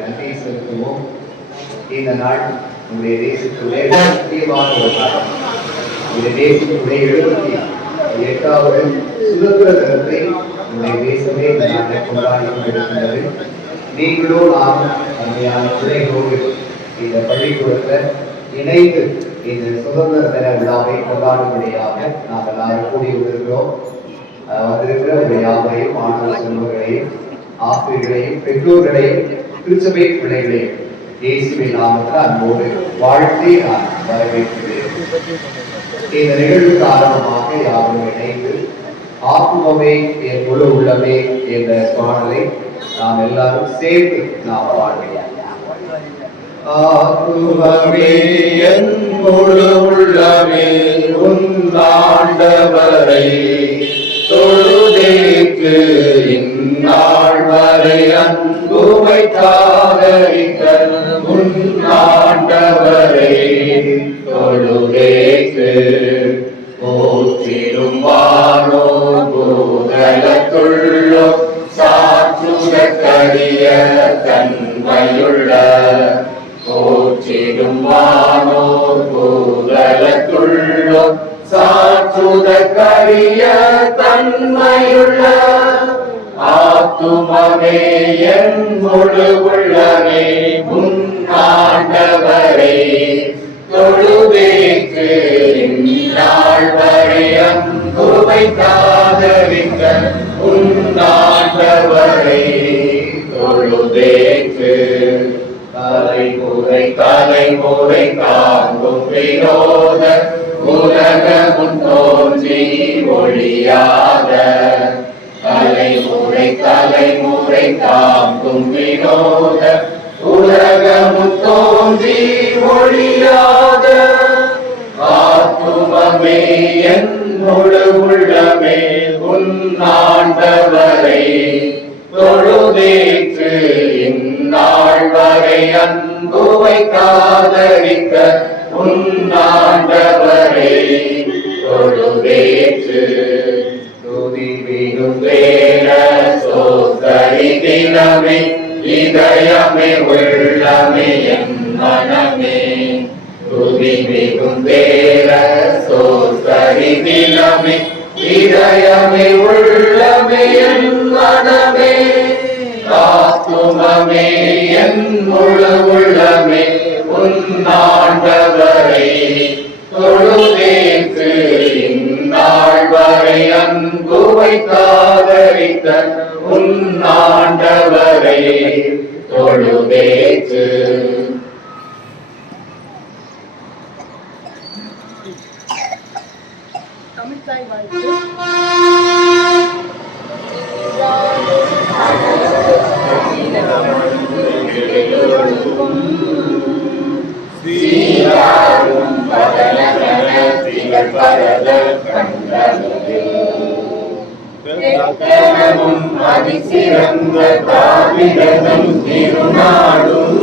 நன்றி செலுத்துவோம். இந்த நாள் உங்களுடைய தேசத்துடைய முக்கியமான ஒரு நாள். இந்த தேசத்துடைய 78வது சுதந்திர தினத்தை உங்களுடைய தேசமே இந்த நாட்டில் கொண்டாடி கொண்டிருக்கின்றது. நீங்களும் நாம் அருமையான பிள்ளைகளோடு இந்த பள்ளிக்கூடத்தில் இணைந்து இந்த சுதந்திர தின விழாவை கொண்டாடும்படியாக நாம் எல்லாரும் கூடியிருக்கிறோம். வந்திருக்கிற யாவரையும் மாணவ செல்வர்களையும் ஆசிரியர்களையும் பெற்றோர்களையும் திருச்சபை பிள்ளைகளையும் இயேசுவின் நாமத்தில் அன்போடு வாழ்த்தி நான் வரவேற்கிறேன். இந்த நிகழ்வுக்கு ஆரம்பமாக யாரும் இணைந்து ஆத்மமே என் முழு உள்ளமே என்ற பாடலை நாம் எல்லாரும் சேர்த்து நாம் பாடுகிறோம். ஆத்மமே என் முழு உள்ளமே உன்னாண்டவரை தொழுதேக்கு இந்நாள் வரை அன்பு வைத்தாதரிக்க உன்னாண்டவரை தொழுதேக்கு போற்றிடும் வானோ பூதலத்துள்ளோ சாற்றுதற்கரிய தன்மையுள்ள போற்றிடும் வானோ பூதலத்துள்ளோ சாற்றுதற்கரிய தன்மையுள்ள ஆத்துமமே என் முழு உள்ளமே உன்னாண்டவரை தொழுதேக்கு இந்நாள் வரை அன்பு வைத்தாதரிக்க உன்னாண்டவரை தொழுதேக்கு தலைமுறை தலைமுறை தாங்கும் விரோத உலகமுன் தோன்றி ஒழியாத தலைமுறை தலைமுறை தாங்கும் விரோத உலகமுன் தோன்றி ஒழியாத ஆத்துமமே என் முழு உள்ளமே உன்னாண்டவரை தொழுதேற்று இந்நாள் வரை அன்பு வைக்காதரிக்க உன்னாண்டவரை தொழுதேற்று துதி மிகுந்தேர சோதரி தினமே இதயமே உள்ளமே என் மனமே துதி மிகுந்தேர சோதரி தினமே இதயமே உள்ளமே என் மனமே ஆத்துமமே என் முழு உள்ளமே உன்னாண்டவரை தொழுதேற்று இந்நாள் வரை அன்பு வைத்தாதரிக்க உன்னாண்டவரை தொழுதேற்று. தமிழ்தாய் வாழ்த்து. சீராரும் பதனகன திகழ்பரத கண்டமும் அதிசிறந்த தாவிரதம் திருநாடும்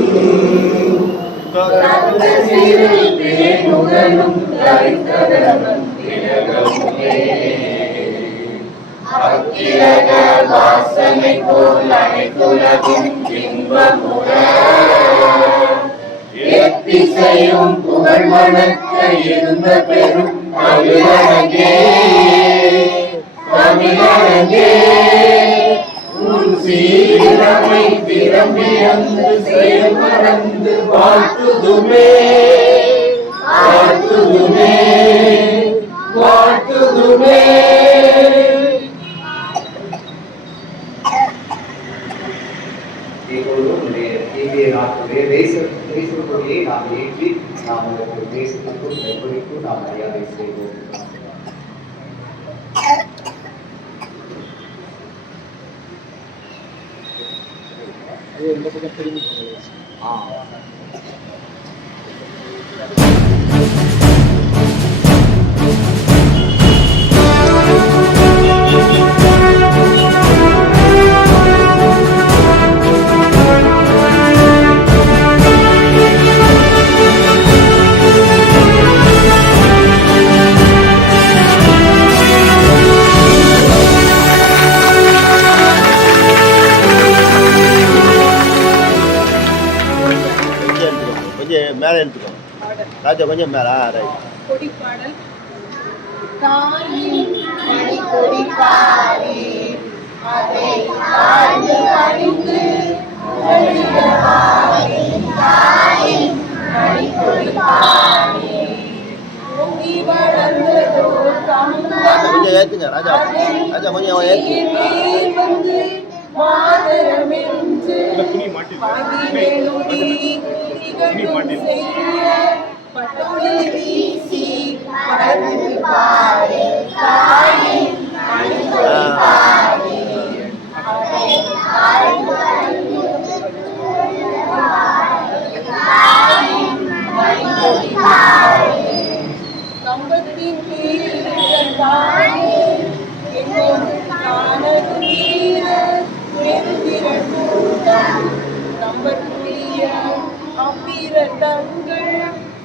சிறு தேனுடனும் தரித்ததனம் திலகமுமே அக்கிலக வாசனை போல் அனைத்துலகும் இன்பமுற எத்திசையும் புகழ் வணக்க இருந்த பெரும் தமிழரங்கே தமிழரங்கே உன் சீரமை திரும்பி வந்து செயல் மறந்து வாழ்த்துதுமே வாழ்த்துதுமே வாழ்த்துதுமே. இந்திய நாட்டுடைய தேசத்துடைய நாம் ஏற்றி நாம் தேசத்துக்கும் நெருக்கடிக்கும் நாம் மரியாதை செய்வோம். இந்த பக்கம் திரும்பி கொஞ்சம் மேல ரைட். கொடிப்பாடல். தாயின் மணி கொடிப்பாரி அதை தாழ்ந்து பணிந்து தாயின் மணி கொடிப்பாரி பொங்கி வளர்ந்ததோ கொஞ்சம் ஏத்துங்க ராஜா. ராஜா கொஞ்சம் ஏத்து. வந்து மாதரமென்று மகிழொலி திகழும் செய்ய பட்டொளி வீசி பறந்து பாரு தாயின் மணிக்கொடி பாரு அதை தாயின் மணிக்கொடி பாரு கம்பத்தின் கீழ் தாயே எங்கும் காணது வீர பெருந்திரள் கூட்டம் கம்பத்துடைய அப்பிர தங்கள்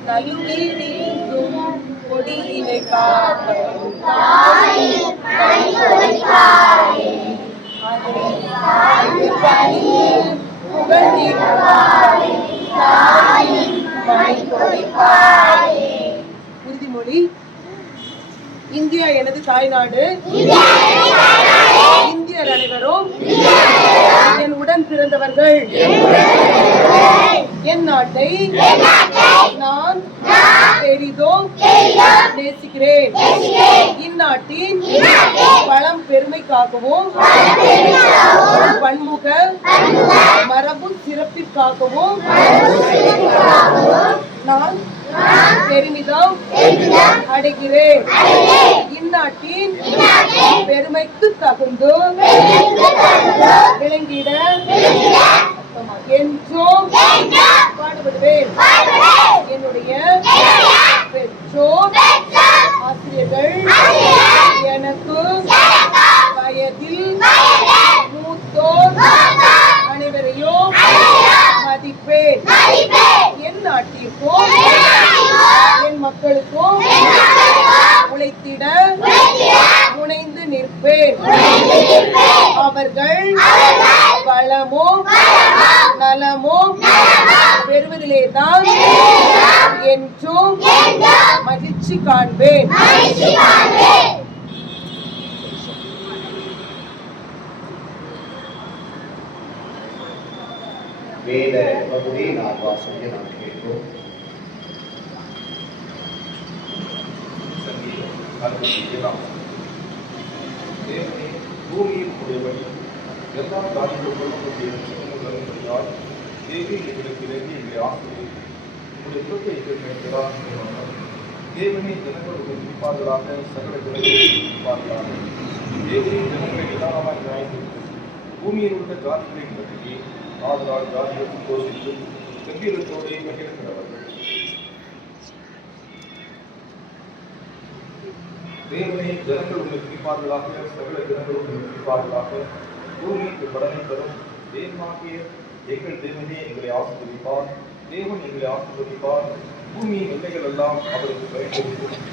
நல்கி நீங்கும் கொடியினை காப்பதும் தாயின் மணிக்கொடி பாரி அதை தாழ்ந்து பணிந்து புகழ்ந்திடுவாரே தாயின் மணிக்கொடி பாரி. உறுதிமொழி. இந்தியா எனது தாய்நாடு. இந்தியர் அனைவரும் என் உடன் பிறந்தவர்கள். என் நாட்டை நான் பெரிதும் நேசிக்கிறேன். இந்நாட்டின் பழம் பெருமைக்காகவும் பன்முக மரபு சிறப்பிற்காகவும் நான் பெருமிதம் அடைகிறேன். இந்நாட்டின் பெருமைக்கு தகுந்து விளங்கிட என்றும் பாடுபடுவேன். என்னுடைய பெற்றோர் ஆசிரியர்கள் எனக்கு வயதில் மூத்தோர் அனைவரையும் மதிப்பேன். என் நாட்டிற்கும் என் மக்களுக்கும் உழைத்திட முனைந்து நிற்பேன். அவர்கள் வளமும் நலமும் பெறுவதிலேதான் என்றும் மகிழ்ச்சி காண்பேன். வேத பகுதி நான் வாசிக்க நாம் கேட்போம். தேவனே பூமியில் உடையபடி எல்லா காரியங்களும் செய்தால் தேவி எங்களுக்கு இறங்கி எங்களை ஆசிரியர் உங்களுடைய குலத்தை எங்களுக்கு தேவனே ஜனங்கள் உழைப்பார்களாக சகல ஜனங்களாக தேவனே ஜனங்களை நிதானமாக நியாயத்திற்கு பூமியில் உள்ள ஜாதிகளை பற்றி ஆதலால் ஜாதிகளுக்கு கோஷித்து கம்பீரத்தோடு மகிழ்கிறவர்கள். தேவனே ஜனங்கள் உங்களை துணிப்பார்களாக சகல ஜனங்கள் உங்களை துணிப்பார்களாக பூமிக்கு பலனை தரும் தேவனாகிய எங்கள் தேவனே எங்களை ஆசீர்வதிப்பார். தேவன் எங்களை ஆசீர்வதிப்பார். பூமியின் எல்லைகள் எல்லாம் அவருக்கு பயன்படுத்தும்.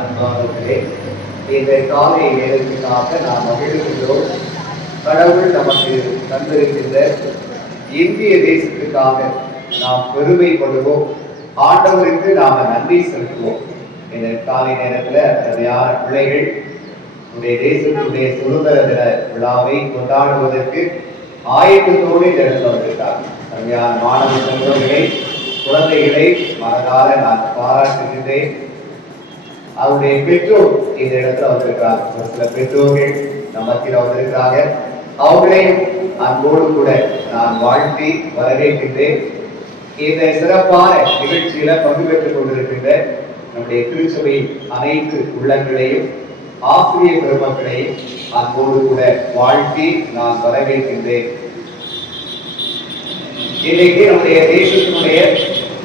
அன்பானவர்களே, இந்த காலை நேரத்திற்காக நாம் மகிழ்கின்றோம். கடவுள் நமக்கு தந்திருக்கின்ற இந்திய தேசத்துக்காக நாம் பெருமைப்படுவோம். ஆண்டவருக்கு நாம நன்றி செலுத்துவோம். இந்த காலை நேரத்துல அருமையான பிள்ளைகள் உடைய தேசத்துடைய சுதந்திர தின விழாவை கொண்டாடுவதற்கு ஆயத்தத்தோடு இந்த இடத்துல வந்திருக்காங்க. அருமையான மாணவ செல்வங்களை குழந்தைகளை மனதார நான் பாராட்டுகின்றேன். அவருடைய பெற்றோர் இந்த இடத்துல வந்திருக்கிறாங்க. ஒரு சில பெற்றோர்கள் நமக்கு வந்திருக்கிறாங்க. அவர்களையும் அன்போடு கூட நான் வாழ்த்தி வரவேற்கின்றேன். இந்த சிறப்பான நிகழ்ச்சியில பங்கு பெற்றுக் கொண்டிருக்கின்ற நம்முடைய திருச்சபையின் அனைத்து உள்ளங்களையும் ஆசிரியர் பெருமக்களையும் அன்போடு கூட வாழ்த்தி நான் வரவேற்கின்றேன். இன்னைக்கு நம்முடைய தேசத்தினுடைய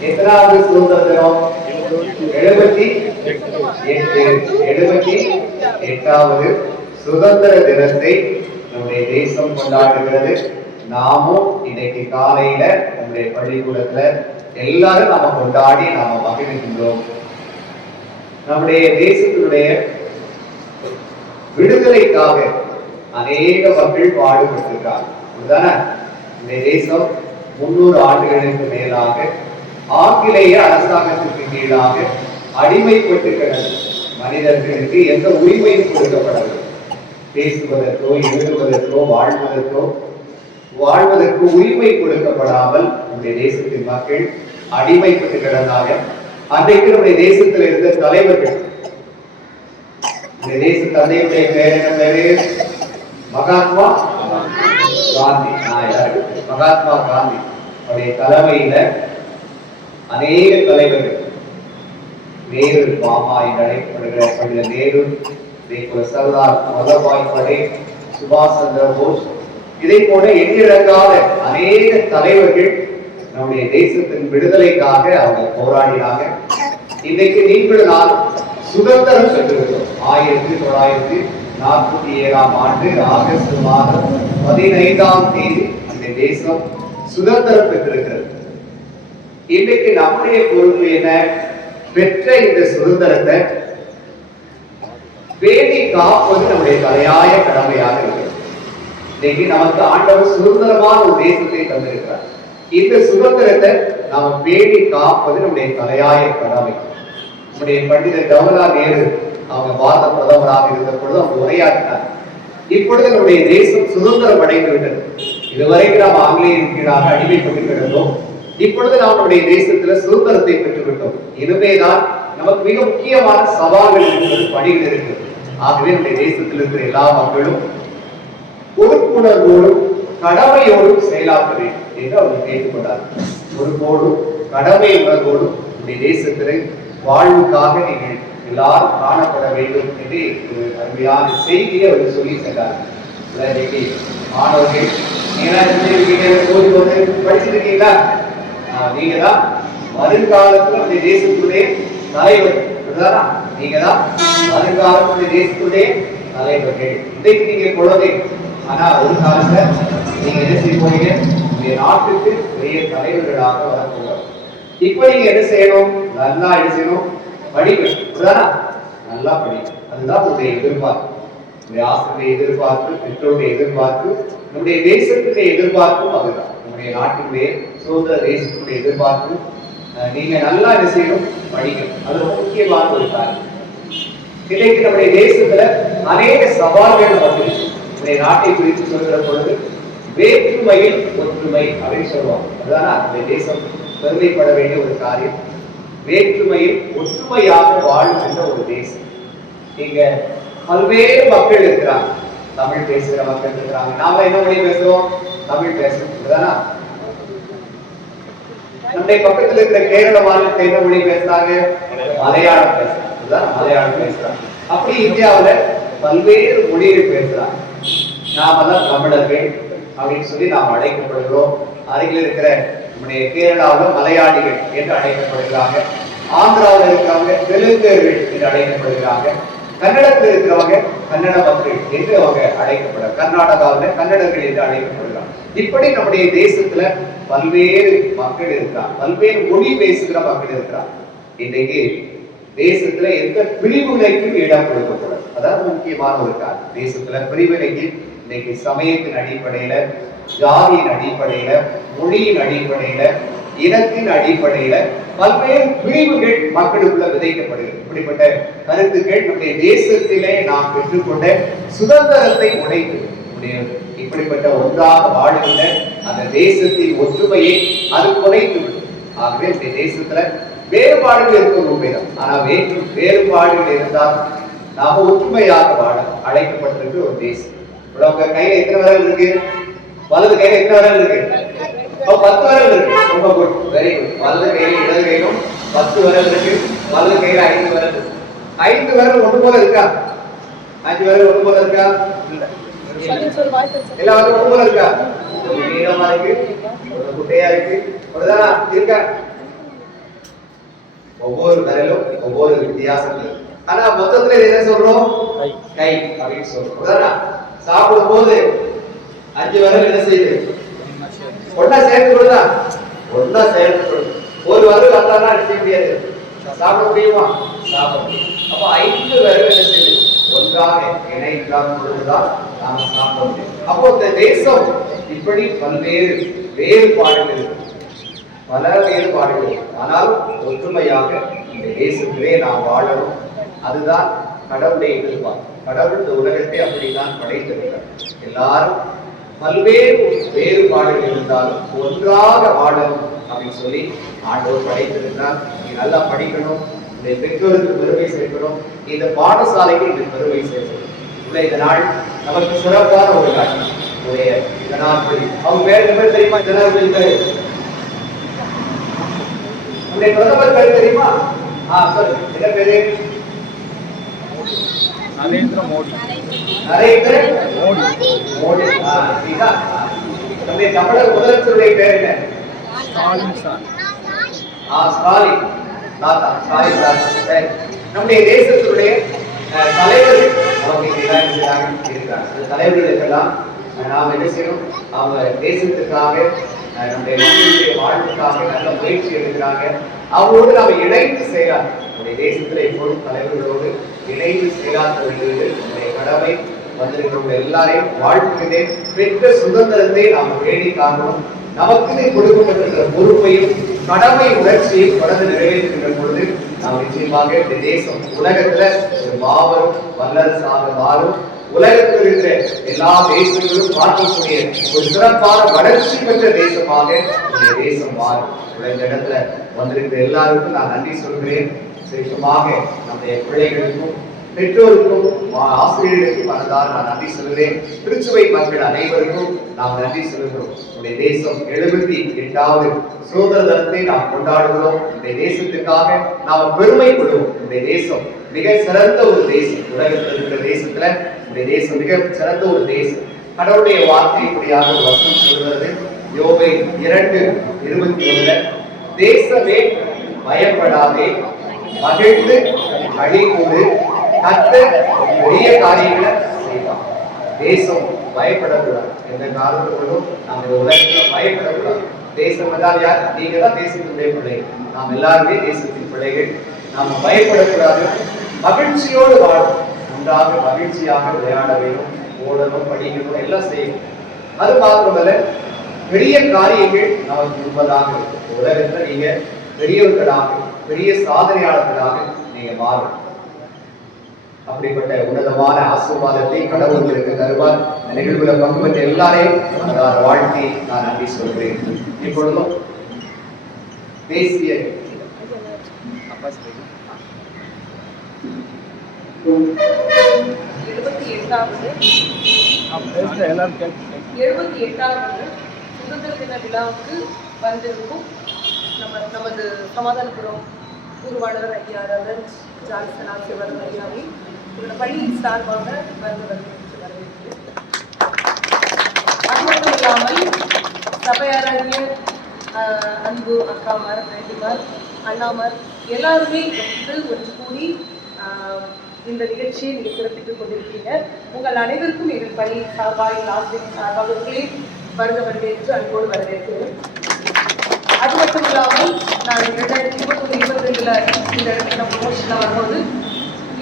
எத்தனாவது சுதந்திர தினம்? 78வது சுதந்திர தினத்தை நம்முடைய தேசம் கொண்டாடுகிறது. நாமும் இன்னைக்கு காலையில நம்முடைய பள்ளிக்கூடத்துல எல்லாரும் நாம கொண்டாடி நாம மகிழ்கின்றோம். நம்முடைய தேசத்தினுடைய விடுதலைக்காக அநேக மக்கள் பாடுபட்டிருக்காங்க. இந்த தேசம் 300 ஆண்டுகளுக்கு மேலாக ஆங்கிலேய அரசாங்கத்திற்கு கீழாக அடிமைப்பட்டு கிடந்த மனிதர்களுக்கு எந்த உரிமையும் கொடுக்கப்படவில்லை. பேசுவதற்கோ எழுதுவதற்கோ வாழ்வதற்கு உரிமை கொடுக்கப்படாமல் நம்முடைய தேசத்தின் மக்கள் அடிமைப்பட்டு கிடந்தாங்க. அன்றைக்கு நம்முடைய தேசத்தில் இருந்த தலைவர்கள், தேச தந்தையுடைய பேர் என்ன பேரு? மகாத்மா காந்தி. மகாத்மா காந்தி அவருடைய தலைமையில அநேக தலைவர்கள், நேரு மாமா என்று அழைக்கப்படுகிற பண்டித நேரு, இதே போல சர்தார் வல்லபாய் படேல், சுபாஷ் சந்திர போஸ், இதை போல எண்ணிறங்காத அநேக தலைவர்கள் நம்முடைய தேசத்தின் விடுதலைக்காக அவங்க போராடினாங்க. இன்னைக்கு நீங்கள் நான் சுதந்திரம் பெற்றிருக்கிறோம். 1947 ஆண்டு ஆகஸ்ட் மாதம் 15ஆம் தேதி இந்த தேசம் சுதந்திரம் பெற்றிருக்கிறது. இன்னைக்கு நம்முடைய பொறுப்பு என்ன? பெற்ற இந்த சுதந்திரத்தை பேணி காப்பது நம்முடைய தலையாய கடமையாக இருக்கிறது. இன்னைக்கு நமக்கு ஆண்டவர் சுதந்திரமான ஒரு தேசத்தை தந்திருக்கிறார். இந்த சுதந்திரத்தை நாம பேணி காப்பது நம்முடைய தலையாய கடமை. நம்முடைய பண்டித ஜவஹர்லால் நேரு அவங்க பாரத பிரதமராக இருந்த பொழுது அவங்க உரையாற்றினார். இப்பொழுது நம்முடைய தேசம் சுதந்திரம் அடைந்து விட்டது. இதுவரைக்கும் நாம் ஆங்கிலேயரின் கீழாக அடிமைப்பட்டு கிடந்தோம். இப்பொழுது நாம் நம்முடைய தேசத்துல சுதந்திரத்தை பெற்றுவிட்டோம். இதுவேதான் நமக்கு மிக முக்கியமான சவால்கள் இருக்கிறது, பணிகள் இருக்கிறது. ஆகவே நம்முடைய தேசத்தில் இருக்கிற எல்லா மக்களும் பொறுப்புணர்வோடும் கடமையோடும் செயலாற்ற வேண்டும் என்று அவர்கள் கேட்டுக்கொண்டார். பொறுப்போடும் கடமை உணர்வோடும் நம்முடைய தேசத்திலே வாழ்வுக்காக நீங்கள் எல்லாரும் காணப்பட வேண்டும் என்று ஒரு அருமையான செய்தியை அவர் சொல்லி சென்றார்கள். மாணவர்கள் படிச்சுட்டு இருக்கீங்களா? நீங்க தான் வருங்காலத்துல நம்முடைய தேசத்துடைய தலைவர். நீங்க தான் வருங்காலத்துடைய தேசத்துடைய தலைவர்கள். இன்றைக்கு நீங்க குழந்தை, ஆனா ஒரு காலத்துல நீங்க என்ன செய்ய போறீங்க? உங்களுடைய நாட்டுக்கு பெரிய தலைவர்களாக வரப்போவார். இப்ப நீங்க என்ன செய்யணும்? நல்லா என்ன செய்யணும்? படிக்கணும். நல்லா படிக்கணும். அதுதான் உங்களுடைய எதிர்பார்ப்பு. உங்களுடைய ஆசிரியருடைய எதிர்பார்ப்பு, பெற்றோருடைய எதிர்பார்ப்பு, நம்முடைய தேசத்துடைய எதிர்பார்ப்பும் அதுதான். நம்முடைய நாட்டினுடைய சுதந்திர தேசத்துடைய எதிர்பார்ப்பு. நீங்க நல்லா என்ன செய்யணும்? படிக்கணும். அது ரொம்ப முக்கியமான ஒரு காரியம். இன்னைக்கு நம்முடைய தேசத்துல அநேக சவால்கள் நமக்கு இருக்கு. நம்முடைய நாட்டை குறித்து சொல்கிற பொழுது வேற்றுமையில் ஒற்றுமை அப்படின்னு சொல்லுவாங்க. அதுதான் அந்த தேசம் பெருமைப்பட வேண்டிய ஒரு காரியம். வேற்றுமையில் ஒற்றுமையாக வாழ்கின்ற ஒரு தேசம். இங்க பல்வேறு மக்கள் இருக்கிறாங்க. தமிழ் பேசுகிற மக்கள் இருக்கிறாங்க. நாம என்ன மொழி பேசுறோம்? தமிழ் பேசுறோம். நம்முடைய பக்கத்துல இருக்கிற கேரள மாநிலத்தில் என்ன மொழி பேசுறாங்க? மலையாளம் பேசுறாங்க. மலையாளம் பேசுறாங்க. அப்படி இந்தியாவில பல்வேறு மொழிகள் பேசுறாங்க. நாமெல்லாம் தமிழர்கள் அப்படின்னு சொல்லி நாம் அழைக்கப்படுகிறோம். அருகில் இருக்கிற நம்முடைய கேரளாவில் மலையாளிகள் என்று அழைக்கப்படுகிறாங்க. ஆந்திராவில் இருக்கிறவங்க தெலுங்கர்கள் என்று அழைக்கப்படுகிறாங்க. கன்னடத்தில் இருக்கிறவங்க கன்னட மக்கள் என்று அவங்க அழைக்கப்படுறாங்க. கர்நாடகாவில் கன்னடர்கள் என்று அழைக்கப்படுகிறாங்க. இப்படி நம்முடைய தேசத்துல பல்வேறு மக்கள் இருக்கிறாங்க. பல்வேறு மொழி பேசுகிற மக்கள் இருக்கிறாங்க. இன்றைக்கு தேசத்துல எந்த பிரிவினைக்கும் இடம் கொடுக்கக்கூடாது. அதாவது முக்கியமான ஒரு காரணம். தேசத்துல பிரிவினைக்கு இன்னைக்கு சமயத்தின் அடிப்படையில, ஜாதியின் அடிப்படையில, மொழியின் அடிப்படையில, இனத்தின் அடிப்படையில பல்வேறு பிரிவுகள் மக்களுக்குள்ள விதைக்கப்படுகிறது. இப்படிப்பட்ட கருத்துக்கள் நம்முடைய தேசத்திலே நாம் பெற்றுக்கொண்ட சுதந்திரத்தை உடைத்து இப்படிப்பட்ட ஒன்றாக வாழுகின்ற அந்த தேசத்தின் ஒற்றுமையை அது குறைத்து விடும். ஆகவே இந்த தேசத்துல வேறுபாடுகள் இருக்கும் உண்மைதான். ஆனா வேறுபாடுகள் இருந்தால் நாம ஒற்றுமையாக வாழ அழைக்கப்பட்டிருக்கு ஒரு தேசம். உங்க கையில எத்தனை விரல் இருக்கு? வலது கையில எத்தனை விரல் இருக்கு? 10 விரல் இருக்கு. ரொம்ப குட், வெரி குட். வலது கையில இடது கையிலும் 10 விரல் இருக்கு. வலது கையில 5 விரல் இருக்கு. 5 விரல் ஒன்று போல இருக்கா? 5 விரல் ஒன்று போல இருக்கா? இல்ல. எல்லாரும் ஒன்று போல இருக்கா? ஒரு நீளமா இருக்கு, ஒரு குட்டையா இருக்கு, ஒருதானா இருக்கா? ஒவ்வொரு விரலும் ஒவ்வொரு வித்தியாசங்கள். ஆனா மொத்தத்துல என்ன சொல்றோம்? கை அப்படின்னு சொல்றோம். சாப்பிடும் போது 5 விரல் என்ன செய்யுது? ஒன்னா சேர்த்து கொடுத்தா ஒன்னா சேர்த்து கொடுக்கும். ஒரு விரல் வந்தாலும் அடிக்க முடியாது. சாப்பிட முடியுமா? சாப்பிட முடியும். அப்ப 5 விரல் என்ன செய்யுது? ஒன்றாக இணைந்தால் பொழுதுதான் நாம சாப்பிட முடியும். அப்போ இந்த தேசம் இப்படி பல்வேறு வேறுபாடுகள் இருக்கு, பல வேறுபாடுகள். ஆனால் ஒற்றுமையாக இந்த தேசத்திலே நாம் வாழணும். அதுதான் கடவுளுடைய எதிர்பார்ப்பு. கடவுள் இந்த உலகத்தை அப்படித்தான் படைத்திருக்கிறார். எல்லாரும் பல்வேறு வேறுபாடுகள் இருந்தாலும் ஒன்றாக வாழணும் அப்படின்னு சொல்லி ஆண்டவர் படைத்திருக்கிறார். நீ நல்லா படிக்கணும், இந்த பெற்றோருக்கு பெருமை சேர்க்கணும், இந்த பாடசாலைக்கு இந்த பெருமை சேர்க்கணும். இந்த நாள் நமக்கு சிறப்பான ஒரு நாள். ஜனாதிபதி அவங்க பேர் தெரியுமா? ஜனாதிபதி பேர் உங்களுடைய பிரதமர் பேர் தெரியுமா? சொல்லு, என்ன பேரு? நரேந்திர மோடி. நரேந்திர மோடி. நம்முடைய தமிழக முதலமைச்சருடைய பேர் என்ன? ஸ்டாலின் சார். ஸ்டாலின் தாத்தா, ஸ்டாலின் தாத்தா. நம்முடைய தேசத்தினுடைய தலைவர்கள் அவங்க இருக்கிறாங்க. அந்த தலைவர்களுக்கெல்லாம் நாம் என்ன செய்யணும்? அவங்க தேசத்துக்காக, நம்முடைய மக்களுடைய வாழ்வுக்காக நல்ல முயற்சி எடுக்கிறாங்க. அவங்களோடு நாம் இணைந்து செய்யலாம். நம்முடைய தேசத்துல எப்பொழுதும் தலைவர்களோடு இணைந்து செயலாற்ற வேண்டியது நம்முடைய கடமை. வந்திருக்கிறவங்க எல்லாரையும் வாழ்த்துகிறேன். பெற்ற சுதந்திரத்தை நாம் பேணி காக்கணும். நமக்கு கொடுக்கப்பட்டிருக்கிற பொறுப்பையும் கடமை உணர்ச்சியை தொடர்ந்து நிறைவேற்றுகின்ற பொழுது நாம் நிச்சயமாக இந்த தேசம் உலகத்துல ஒரு மாபெரும் வல்லரசாக மாறும். உலகத்தில் இருக்கிற எல்லா தேசங்களும் பார்க்கக்கூடிய ஒரு சிறப்பான வளர்ச்சி பெற்ற தேசமாக இந்த தேசம் மாறும். இந்த இடத்துல வந்திருக்கிற எல்லாருக்கும் நான் நன்றி சொல்கிறேன். விசேஷமாக நம்முடைய பிள்ளைகளுக்கும் பெற்றோருக்கும் ஆசிரியர்களுக்கும் மனதால் நான் நன்றி சொல்கிறேன். திருச்சுவை மக்கள் அனைவருக்கும் நாம் நன்றி சொல்கிறோம். நம்முடைய தேசம் 78வது சுதந்திர தினத்தை நாம் கொண்டாடுகிறோம். இந்த தேசத்துக்காக நாம் பெருமை கொள்வோம். இந்த தேசம் மிக சிறந்த ஒரு தேசம். உலகத்தில் இருக்கிற தேசத்துல இந்த தேசம் மிக சிறந்த ஒரு தேசம். கடவுளுடைய வார்த்தை இப்படியாக ஒரு வசனம் சொல்கிறது. யோபு 2:21 தேசமே பயப்படாதே, மகிழ்ந்து களிகூறு, கர்த்தர் பெரிய காரியங்களை செய்வார். தேசம் பயப்படக்கூடாது. எந்த காரணத்துக்கும் நாம் இந்த உலகத்துல பயப்படக்கூடாது. தேசம் என்றால் யார்? நீங்க தான் தேசத்தினுடைய பிள்ளைகள். நாம் எல்லாருமே தேசத்தின் பிள்ளைகள். நாம் பயப்படக்கூடாது. மகிழ்ச்சியோடு வாழும். ஒன்றாக மகிழ்ச்சியாக விளையாட வேண்டும், ஓடணும், படிக்கணும், எல்லாம் செய்யணும். அது மாத்திரமல்ல, பெரிய காரியங்கள் நமக்கு இருப்பதாக இருக்கும். உலகத்துல நீங்க பெரியவர்களாக, பெரிய சாதனையாளர்களாக நீங்க மாறும். அப்படிப்பட்ட உன்னதமான ஆசீர்வாதத்தை கடவுள் உங்களுக்கு தருவார். இந்த நிகழ்வுல பங்கு பெற்ற எல்லாரையும் வாழ்த்தி நான் நன்றி சொல்கிறேன். இப்பொழுதும் தேசிய 78வது சுதந்திர தின விழாவுக்கு வந்திருக்கும் நமது சமாதானபுரம் குருவாளர் ஐயா ரெவரண்ட் ஜான்சன் ஆசிரியர் ஐயாவை உங்களோட பள்ளியின் சார்பாக வரவேற்கிறேன். அது மட்டும் இல்லாமல் சபையாராகிய அன்பு அக்காமார், நண்டிமார், அண்ணாமார் எல்லாருமே ஒன்று கூடி இந்த நிகழ்ச்சியை நீங்கள் சிறப்பித்துக் கொண்டிருக்கீங்க. உங்கள் அனைவருக்கும் எங்கள் பள்ளி சார்பாக, ஆசிரியர் சார்பாக உங்களே வருக வரவேற்று அன்போடு வரவேற்கிறேன். அது மட்டும் இல்லாமல் நான் 2021-22 இந்த இடத்துல ப்ரொமோஷனில் வரும்போது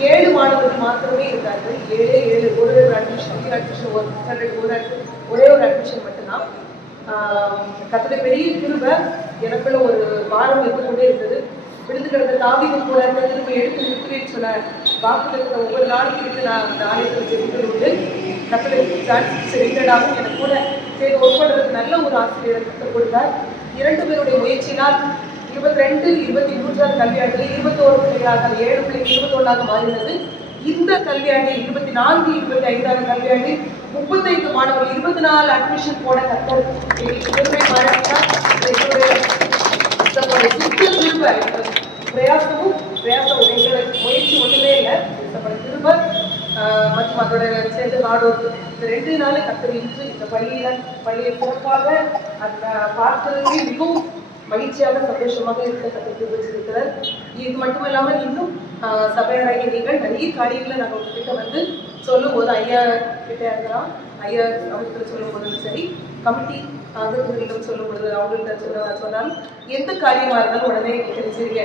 7 மாணவர்கள் மாத்திரமே இருக்கார்கள். 7 ஒரு அட்மிஷன் ஒரே ஒரு அட்மிஷன் மட்டும்தான். கத்தோட பெரிய கிருபை எனக்குள்ள ஒரு வாரம் இருக்கக்கூடே இருந்தது. விழுந்து கிடந்த தாவீது போல திரும்ப எடுத்து நிறுத்துவேன்னு சொன்ன வாக்குறுதிகளை ஒவ்வொரு நாளும் இருந்து நான் அந்த ஆலயத்தில் ஜெபிக்கிறது உண்டு. கத்தோட சான்ஸ் ரிலேட்டடாகவும் எனக்கு கூட சேர்ந்து ஒர்க் நல்ல ஒரு ஆசிரியரை கற்றுக் கொடுத்தார். 2 பேருடைய முயற்சியினால் 22, 23 கல்வியாண்டில் 21 பிள்ளைகளாக 7 பிள்ளைகள் 21ஆக மாறினது. இந்த கல்வியாண்டில் 24, 25 கல்வியாண்டில் 35 மாணவர்கள் 24 அட்மிஷன் போட கத்தர் எங்களுக்கு பெருமை பாராட்டினார். பிரயாசம் எங்களுக்கு முயற்சி ஒன்றுமே இல்லை. திரும்ப மற்றும் அதோட சேர்ந்து நாடோடு இந்த 2 நாள் கத்தர் இன்று இந்த பள்ளியை சிறப்பாக அந்த பார்த்ததுமே மிகவும் மகிழ்ச்சியாக சந்தோஷமாக இருக்க கத்தர் வச்சிருக்கிறார். இது மட்டும் இல்லாமல் இன்னும் சபையாராகிய நீங்கள் நிறைய காரியங்களை நாங்கள் உங்ககிட்ட வந்து சொல்லும் போது ஐயா கிட்ட இருக்கலாம், ஐயா அவங்ககிட்ட சொல்லும் போதும் சரி, கமிட்டி அங்கத்திடம் சொல்லும் பொழுது அவங்கள்ட்ட சொன்னாலும் எந்த காரியமாக இருந்தாலும் உடனே தெரிஞ்சுருங்க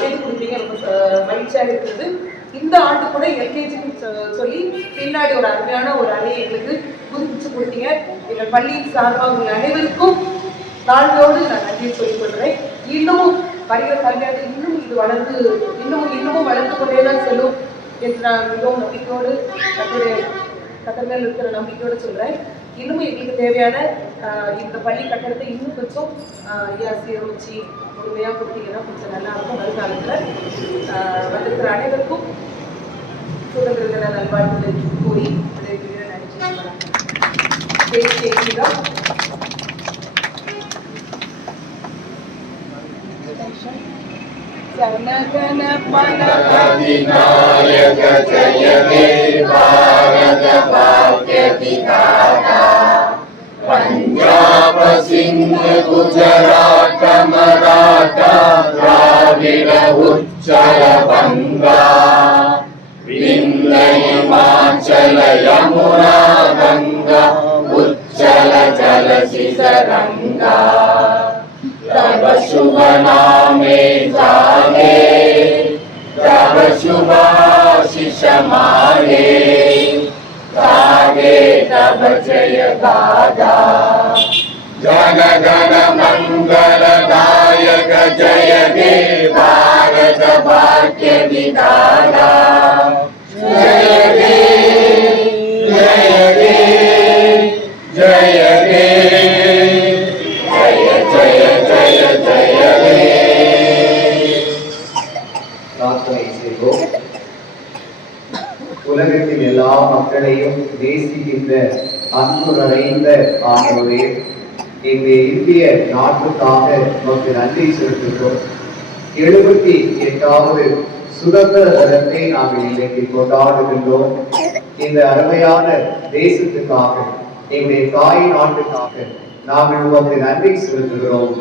செய்து கொடுப்பீங்க. ரொம்ப மகிழ்ச்சியாக இருக்கிறது. இந்த ஆண்டு கூட எல்கேஜின்னு சொல்லி பின்னாடி ஒரு அருமையான ஒரு அறையை எங்களுக்கு புதுப்பிச்சு கொடுத்தீங்க. எங்கள் பள்ளியின் சார்பாக உங்கள் அனைவருக்கும் தாழ்மையோடு நான் நன்றியை சொல்லிக் கொள்கிறேன். இன்னமும் வருகிற கல்வியாண்டு இன்னும் இது வளர்ந்து இன்னமும் வளர்ந்து கொண்டே தான் செல்லும் என்று நான் மிகவும் நம்பிக்கையோடு கத்தர் மேல் இருக்கிற நம்பிக்கையோடு சொல்றேன். இன்னும் எங்களுக்கு தேவையான இந்த பள்ளி கட்டடத்தை இன்னும் கொஞ்சம் சீரமைச்சு முழுமையாக கொடுத்தீங்கன்னா கொஞ்சம் நல்லா இருக்கும். வருங்காலத்தில் வந்திருக்கிற அனைவருக்கும் சுதந்திர தின நல்வாழ்வுகளை கூறி விடைபெறுகிற நன்றி. विनायक जय हे भारत भाग्य विधाता पंजाब सिंध गुजरात मराठा द्राविड उच्चल बंगा विंध्य हिमाचल यमुना गंगा उच्चल जलधि तरंगा तब शुभ नामे जागे तब शुभाशिष मागे गागे तब जय गाथा जन गण मंगल दायक जय हे भारत भाग्य विधाता जय हे जय हे जय हे பிரார்த்தனை செய்வோம். உலகத்தின் எல்லா மக்களையும் நேசிக்கின்ற அன்பு நிறைந்த ஆண்டவரே, எங்கள் இந்திய நாட்டுக்காக நமக்கு நன்றி செலுத்துகிறோம். 78வது சுதந்திர தினத்தை நாங்கள் இன்றைக்கு கொண்டாடுகின்றோம். இந்த அருமையான தேசத்துக்காக, எங்களுடைய தாய் நாட்டுக்காக நாங்கள் உமக்கு நன்றி செலுத்துகிறோம்.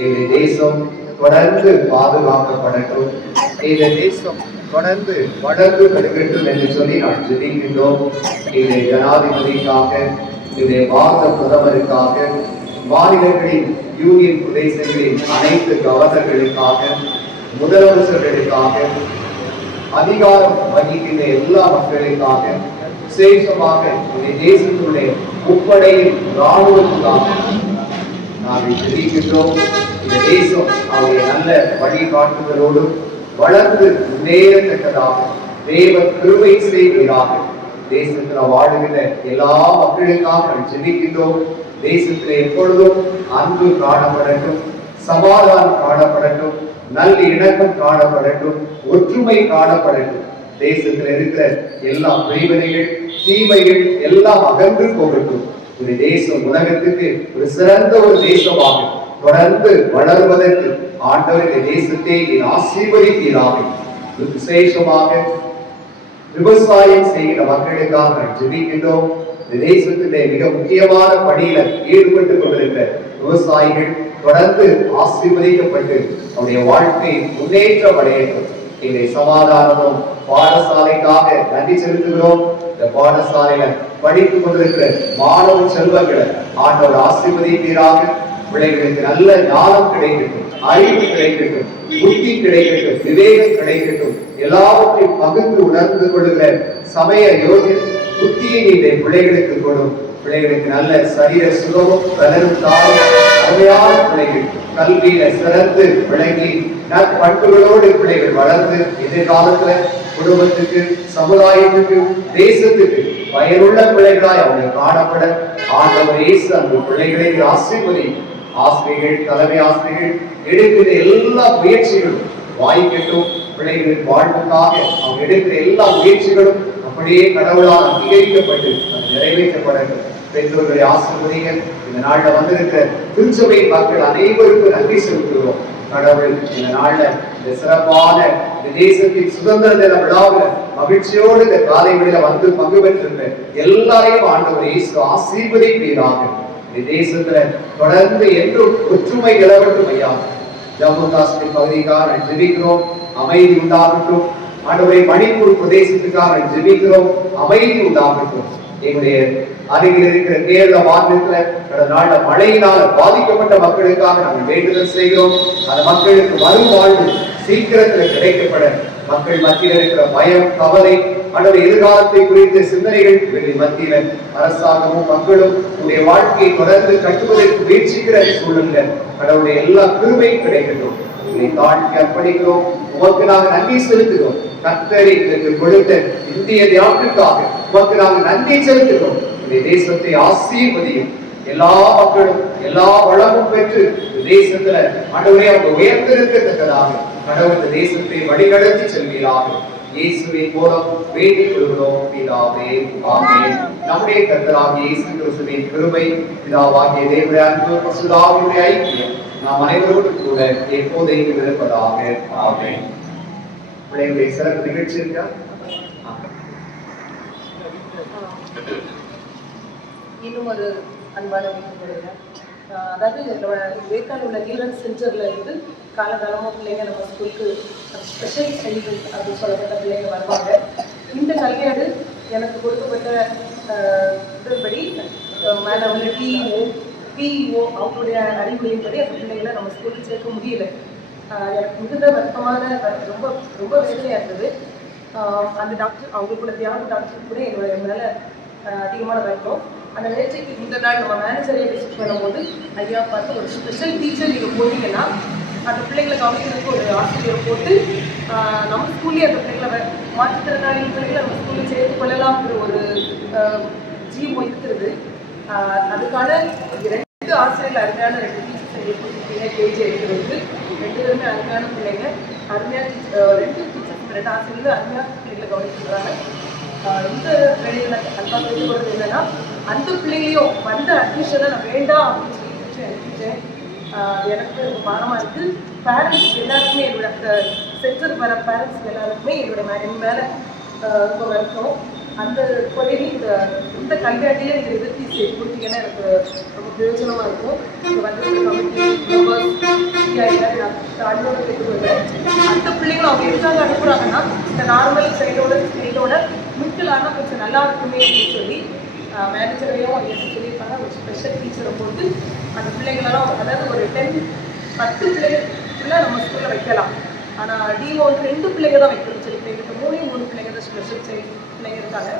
எங்களுடைய தேசம் தொடர்ந்து பாதுகாக்கப்படட்டும், இந்த தேசம் தொடர்ந்து வளர்ந்து பெருகட்டும் என்று சொல்லி நாம் ஜெபிக்கின்றோம். இதை ஜனாதிபதிக்காக, இதை பாரத பிரதமருக்காக, மாநிலங்களின் யூனியன் பிரதேசங்களின் அனைத்து கவர்னர்களுக்காக, முதலமைச்சர்களுக்காக, அதிகாரம் வகிக்கின்ற எல்லா மக்களுக்காக, விசேஷமாக இந்த தேசத்துடைய முப்படையின் இராணுவத்துக்காக நாங்கள் ஜெபிக்கின்றோம். இந்த தேசம் அவருடைய நல்ல வழிகாட்டுதலோடும் வளர்ந்து முன்னேறத்தக்கதாக தேவ கிருபை செய்வீராக. தேசத்தில் வாழுகிற எல்லா மக்களுக்காக நாம் ஜெபிக்கின்றோம். தேசத்தில் எப்பொழுதும் அன்பு காணப்படட்டும், சமாதானம் காணப்படட்டும், நல்ல இணக்கம் காணப்படட்டும், ஒற்றுமை காணப்படட்டும். தேசத்தில் இருக்கிற எல்லா பிரிவினைகள், தீமைகள் எல்லாம் அகன்று போகட்டும். ஒரு தேசம் உலகத்துக்கு ஒரு சிறந்த ஒரு தேசமாக தொடர்ந்து வளர்வதற்கு ஆண்டவர் இந்த தேசத்தை ஆசீர்வதிக்கிறாக. விசேஷமாக விவசாயம் செய்கிற மக்களுக்காக ஜெபிக்கின்றோம். இந்த தேசத்திலே மிக முக்கியமான பணியில ஈடுபட்டுக் கொண்டிருக்கிற விவசாயிகள் தொடர்ந்து ஆசீர்வதிக்கப்பட்டு அவருடைய வாழ்க்கை முன்னேற்றம் அடையட்டும். இதை சமாதானமும் பாடசாலைக்காக நன்றி செலுத்துகிறோம். இந்த பாடசாலையில படித்துக் கொண்டிருக்கிற மாணவ செல்வங்களை ஆண்டவர் ஆசீர்வதிப்பீராக. பிள்ளைகளுக்கு நல்ல ஞானம் கிடைக்கட்டும், அறிவு கிடைக்கட்டும், புத்தி கிடைக்கட்டும், விவேகம் கிடைக்கட்டும். எல்லாவற்றையும் பகுந்து உணர்ந்து கொள்கிற சமய யோகி புத்தியை இந்த பிள்ளைகளுக்கு கொடும். பிள்ளைகளுக்கு நல்ல சரீர சுகமும் பலரும் தாரும் அருமையான பிள்ளைகள் கல்வியில சிறந்து விளங்கி நற்பண்புகளோடு பிள்ளைகள் வளர்ந்து எதிர்காலத்துல குடும்பத்துக்கு, சமுதாயத்துக்கு, தேசத்துக்கு பயனுள்ள பிள்ளைகளாய் அவங்க காணப்பட ஆண்டவர் இயேசு அந்த பிள்ளைகளை ஆசீர்வதி. ஆசிரியர்கள், தலைமை ஆசிரியர்கள் எடுக்கிற எல்லா முயற்சிகளும் வாய்க்கட்டும். பிள்ளைகளின் வாழ்வுக்காக அவங்க எடுக்கிற எல்லா முயற்சிகளும் அப்படியே கடவுளால் அங்கீகரிக்கப்பட்டு அது நிறைவேற்றப்படட்டும். பெற்றோர்களை ஆசீர்வதிகள். இந்த நாள்ல வந்திருக்கிற திருச்சபை மக்கள் அனைவருக்கும் நன்றி செலுத்துகிறோம். கடவுள் இந்த நாள்ல இந்த சிறப்பான இந்த தேசத்தின் சுதந்திர தின விழாவில் மகிழ்ச்சியோடு இந்த காலை வேளையில வந்து பங்கு பெற்றிருந்த எல்லாரையும் ஆண்டவர் இயேசு ஆசீர்வதிப்பீராக. இந்த தேசத்துல தொடர்ந்து என்றும் ஒற்றுமை நிலவட்டும் ஐயா. ஜம்மு காஷ்மீர் பகுதிக்காக ஜெபிக்கிறோம், அமைதி உண்டாகட்டும். ஆண்டவரை மணிப்பூர் பிரதேசத்துக்காக ஜெபிக்கிறோம், அமைதி உண்டாகட்டும். எங்களுடைய அருகில் இருக்கிற கேரள மாநிலத்துல கடந்த நாள்ல மழையினால் பாதிக்கப்பட்ட மக்களுக்காக நாங்கள் வேண்டுதல் செய்கிறோம். அந்த மக்களுக்கு மறுவாழ்வு சீக்கிரத்தில் கிடைக்கப்பட மக்கள் மத்தியில் இருக்கிற பயம், கவலை ஆண்டவரே எதிர்காலத்தை குறித்த சிந்தனைகள் இவர்கள் மத்தியில அரசாங்கமும் மக்களும் உடைய வாழ்க்கையை தொடர்ந்து கட்டுவதற்கு முயற்சிக்கிற சூழல்ல கடவுளுடைய எல்லா கிருபையும் கிடைக்கட்டும். இதை தாழ்த்தி அர்ப்பணிக்கிறோம். உமக்கு நாங்கள் நன்றி செலுத்துகிறோம். கர்த்தர் எங்களுக்கு கொடுத்த இந்திய தியானத்திற்காக உமக்கு நாங்கள் நன்றி செலுத்துகிறோம். இந்த தேசத்தை ஆசீர்வதியும். எல்லா மக்களும் எல்லா வளமும் பெற்று தேசத்துல ஆண்டவரே அவங்க உயர்ந்திருக்கத்தக்கதாக கடவுள் இந்த தேசத்தை வழிநடத்தி செல்வீராக. இயேசுவின் மூலம் வேண்டிக் கொள்கிறோம் பிதாவே, ஆமென். நம்முடைய கர்த்தராகிய இயேசு கிறிஸ்துவின் கிருபை, பிதாவாகிய தேவனுடைய அன்பு, பரிசுத்த ஆவியுடைய ஐக்கியம் நாம் அனைவரோடும் கூட எப்போதையும் இருப்பதாக. ஆமென். பிள்ளைகளுடைய சிறப்பு நிகழ்ச்சி இருக்கா? இன்னும் ஒரு அன்பான வேண்டுகோளுங்க. அதாவது நம்ம வேக்கால் உள்ள நீரன் சென்டர்ல இருந்து காலகாலமாக பிள்ளைங்க நம்ம ஸ்கூலுக்கு ஸ்பெஷல் சைல்டு அப்படின்னு சொல்லப்பட்ட பிள்ளைங்க வருவாங்க. இந்த கல்வியாடு எனக்கு கொடுக்கப்பட்ட இதன்படி மேடம் பிஇஓ அவங்களுடைய அறிவுரையின்படி அந்த பிள்ளைங்களை நம்ம ஸ்கூலில் சேர்க்க முடியல. எனக்கு மிகுந்த வருத்தமான ரொம்ப ரொம்ப வேதனையாக இருந்தது. அந்த டாக்டர் அவங்க கூட தியான டாக்டர் கூட என்னோட மேலே அதிகமான வருத்தம். அந்த நிகழ்ச்சிக்கு இந்த நாள் நம்ம மேனேஜரை விசிட் பண்ணும்போது ஐயா பார்த்து ஒரு ஸ்பெஷல் டீச்சர் நீங்கள் போனீங்கன்னா அந்த பிள்ளைங்களை கவனிக்கிறதுக்கு ஒரு ஆசிரியரை போட்டு நம்ம ஸ்கூல்லேயே அந்த பிள்ளைங்களை மாற்றுத்திறனாளி பிள்ளைங்களை நம்ம ஸ்கூலில் சேர்த்து கொள்ளலாம்ங்கிற ஒரு ஜிஓ இருக்கிறது. அதுக்கான 2 ஆசிரியர்கள் அருமையான 2 டீச்சர்ஸ் எங்களுக்கு கொடுத்துருக்கீங்க. கேஜி எடுக்கிறதுக்கு 2 பேருமே அருமையான பிள்ளைங்க. அருமையாக 2 டீச்சர்ஸ் 2 ஆசிரியர்கள் அருமையாக பிள்ளைங்களை கவனிச்சுக்கிறாங்க. இந்த வேலையில் அன்பாக கேட்டுக்கொள்வது என்னன்னா, அந்த பிள்ளைங்களையும் வந்த அட்மிஷனை நான் வேண்டாம் அப்படின்னு சொல்லி எழுதிட்டேன். எனக்கு பாரமாக இருக்குது. பேரண்ட்ஸ் எல்லாருக்குமே என்னோட அந்த சென்டர் வர பேரண்ட்ஸ் எல்லாருக்குமே என் மேலே ரொம்ப வருத்தம். அந்த கொலையை இந்த கல்வியாட்டிலே நீங்கள் எதிர்த்து செய்து கொடுத்தீங்கன்னா எனக்கு ரொம்ப பிரயோஜனமாக இருக்கும். இங்கே வந்து கமிட்டி மெம்பர்ஸ் அண்ணோட கேட்டுக்கொள்வேன். அந்த பிள்ளைங்களும் அவங்க எதுக்காக அனுப்புகிறாங்கன்னா இந்த நார்மல் சைடோட மிக்கலானா கொஞ்சம் நல்லா இருக்குமே அப்படின்னு சொல்லி மேனேஜரையும் எனக்கு சொல்லியிருக்காங்க. ஒரு ஸ்பெஷல் டீச்சரை போட்டு அந்த பிள்ளைங்களெல்லாம் அதாவது ஒரு 10 பிள்ளைங்களுக்குள்ள நம்ம ஸ்கூலில் வைக்கலாம். ஆனால் டிஓ 2 பிள்ளைங்க தான் வைக்கணும்னு சொல்லி எங்களுக்கு 3 பிள்ளைங்க தான் ஸ்பெஷல் சைல்டு பிள்ளைங்க இருக்காங்க.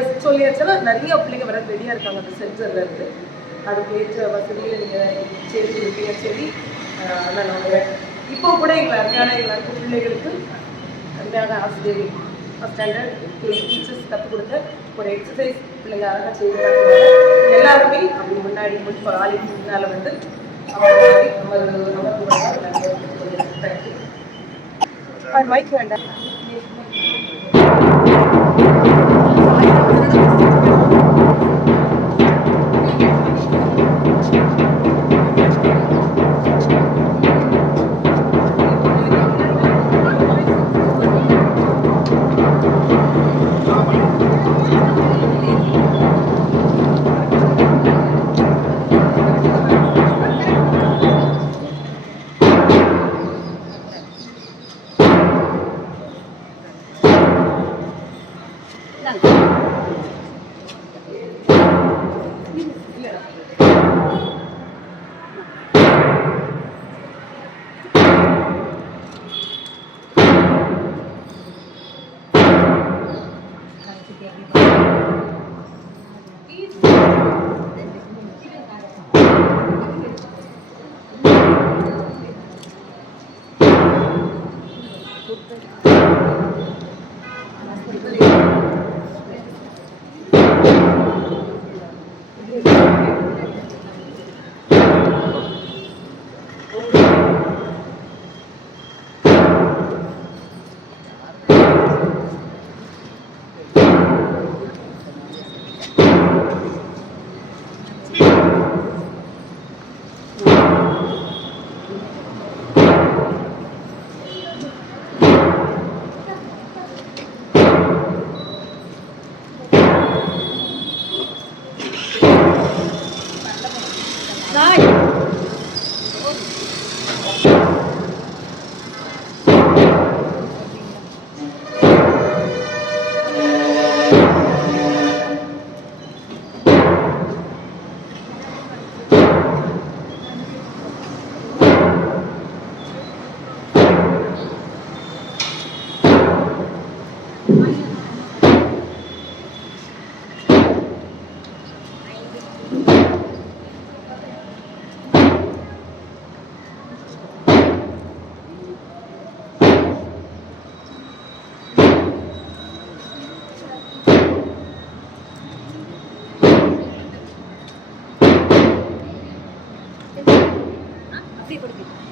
எஸ் சொல்லியாச்சுன்னா நிறைய பிள்ளைங்க வர ரெடியாக இருக்காங்க அந்த சென்டரில் இருந்து. அதுக்கு ஏற்ற வசதியில் நீங்கள் சேர்த்து கொடுப்பீங்க சரி. நான் நம்புகிறேன். இப்போ கூட எங்களை அருமையான எல்லாருக்கும் பிள்ளைகளுக்கு அருமையான ஆசிரியர் ஃபஸ்ட் ஸ்டாண்டர்ட் டீச்சர்ஸ் கற்றுக் கொடுத்த ஒரு எக்ஸசைஸ் பிள்ளைங்க அழகாக செய்கிறாங்க. எல்லாருமே அப்படி முன்னாடி முடிச்சு ஆளுக்கு முன்னால் வந்து மைக் வேண்டாம்.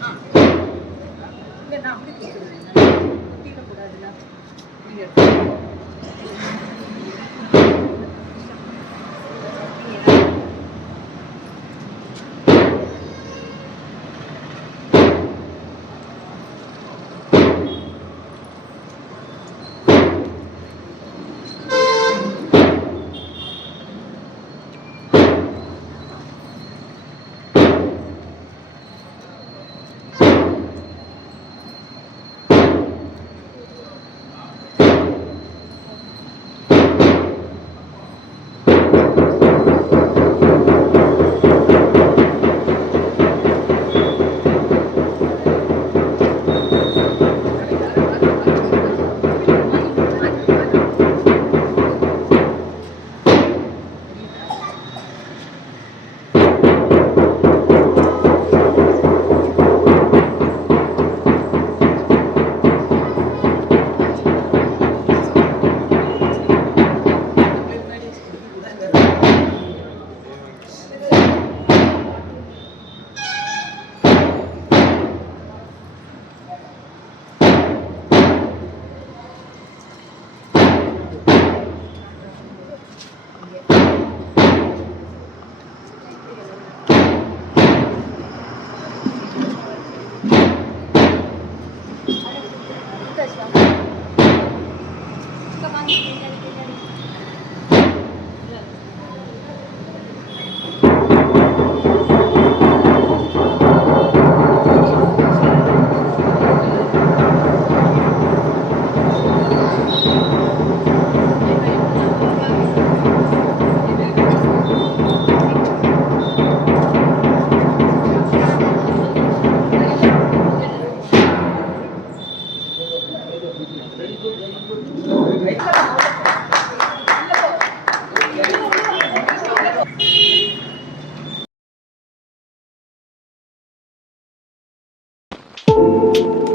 நான் அப்படி கொடுத்துருவேன், கூடாதுல நீங்கள் Thank you.